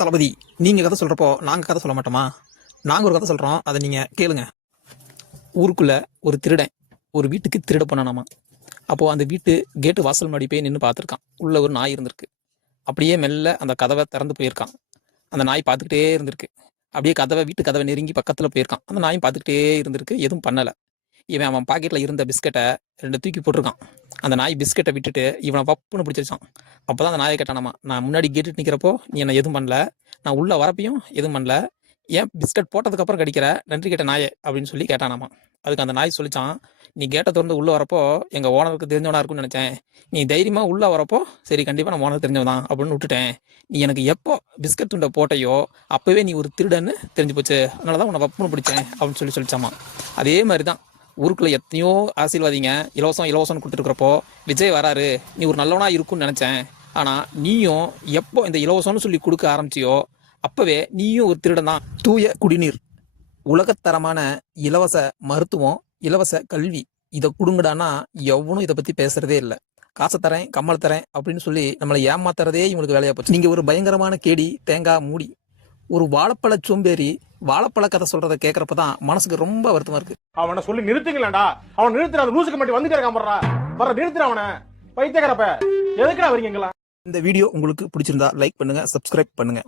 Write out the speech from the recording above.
தளபதி, நீங்கள் கதை சொல்கிறப்போ நாங்கள் கதை சொல்ல மாட்டோமா? நாங்கள் ஒரு கதை சொல்கிறோம், அதை நீங்கள் கேளுங்க. ஊருக்குள்ளே ஒரு திருடன் ஒரு வீட்டுக்கு திருட போனானாமா. அப்போது அந்த வீட்டு கேட்டு வாசல் மாடி போய் நின்று பார்த்துருக்கான். உள்ளே ஒரு நாய் இருந்திருக்கு. அப்படியே மெல்ல அந்த கதவை திறந்து போயிருக்கான். அந்த நாய் பார்த்துக்கிட்டே இருந்திருக்கு. அப்படியே வீட்டு கதவை நெருங்கி பக்கத்தில் போயிருக்கான். அந்த நாயும் பார்த்துக்கிட்டே இருந்திருக்கு, எதுவும் பண்ணலை. இவன் அவன் பாக்கெட்டில் இருந்த பிஸ்கட்டை 2 தூக்கி போட்டிருக்கான். அந்த நாய் பிஸ்கட்டை விட்டுட்டு இவனை பப்புன்னு பிடிச்சிருச்சான். அப்போ தான் அந்த நாயை கேட்டானாமா, நான் முன்னாடி கேட்டுட்டு நிற்கிறப்போ நீ என்ன எதுவும் பண்ணல, நான் உள்ளே வரப்பையும் எதுவும் பண்ணல, ஏன் பிஸ்கட் போட்டதுக்கப்புறம் கடிக்கிற, நன்றி கேட்ட நாயே அப்படின்னு சொல்லி கேட்டானாமா. அதுக்கு அந்த நாய் சொல்லிச்சான், நீ கேட்டை திறந்து உள்ளே வரப்போ எங்கள் ஓனருக்கு தெரிஞ்சவனா இருக்குன்னு நினச்சேன். நீ தைரியமாக உள்ளே வரப்போ சரி கண்டிப்பாக நான் ஓனருக்கு தெரிஞ்சவன் தான் அப்படின்னு விட்டுட்டேன். நீ எனக்கு எப்போ பிஸ்கட் துண்டை போட்டையோ அப்போவே நீ ஒரு திருடன்னு தெரிஞ்சு போச்சு, அதனால தான் உன்னை பப்புன்னு பிடிச்சேன் அப்படின்னு சொல்லிச்சாமா. அதே மாதிரி தான் ஊருக்குள்ளே எத்தனையோ அரசியல்வாதிங்க இலவசம்னு கொடுத்துருக்குறப்போ விஜய் வராரு, நீ ஒரு நல்லவனா இருக்கும்னு நினச்சேன். ஆனால் நீயும் எப்போ இந்த இலவசம்னு சொல்லி கொடுக்க ஆரம்பிச்சியோ அப்போவே நீயும் ஒரு திருடன் தான். தூய குடிநீர், உலகத்தரமான இலவச மருத்துவம், இலவச கல்வி, இதை கொடுங்கடானா எவனும் இதை பற்றி பேசுகிறதே இல்லை. காசை தரேன், கம்மல் தரேன் அப்படின்னு சொல்லி நம்மளை ஏமாத்துறதே இவங்களுக்கு வேலையாக போச்சு. நீங்கள் ஒரு பயங்கரமான கேடி, தேங்காய் மூடி, ஒரு வாழைப்பழ சோம்பேறி வாழைப்பழ கதை சொல்றதை கேட்கறப்ப தான் மனசுக்கு ரொம்ப வருத்தமா இருக்கு. அவனை சொல்லி நிறுத்துங்களேன்டா, அவன் நிறுத்துற அந்த லூசுக்கு மட்டும் வந்துட்டே இருக்கான், நிறுத்துற அவனை, பைத்தியக்காரப்ப எதுக்குடா வரீங்களா? இந்த வீடியோ உங்களுக்கு பிடிச்சிருந்தா லைக் பண்ணுங்க, சப்ஸ்கிரைப் பண்ணுங்க.